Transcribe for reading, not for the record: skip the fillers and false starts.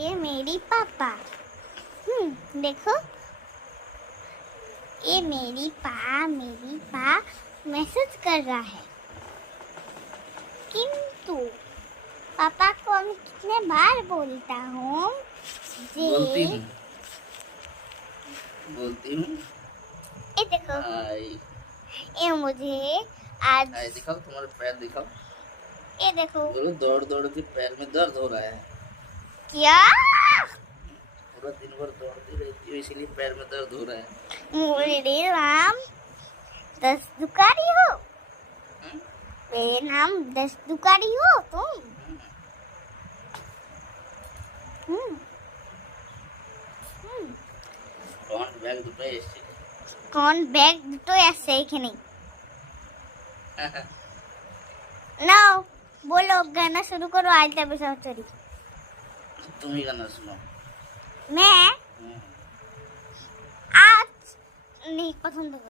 ये मेरी पापा। देखो, ये मेरी पा मैसेज कर रहा है, किंतु पापा को मैं कितने बार बोलता हूँ बोलती हूँ। ये देखो, ये मुझे आज दिखाओ, तुम्हारे पैर दिखाओ। ये देखो, बोलो दौड़ दौड़ के पैर में दर्द हो रहा है। क्या पूरा दिन भर दौड़ती रहती हो, इसीलिए पैर में दर्द हो रहा है। मेरे नाम 10 दुकारी हो। मेरे नाम 10 दुकारी हो तुम। कौन बैग तो ऐसे ही नहीं ना। बोलो, गाना शुरू करो। आज तक सॉरी, तुम ही गाना सुनो। मैं आज नहीं पसंद।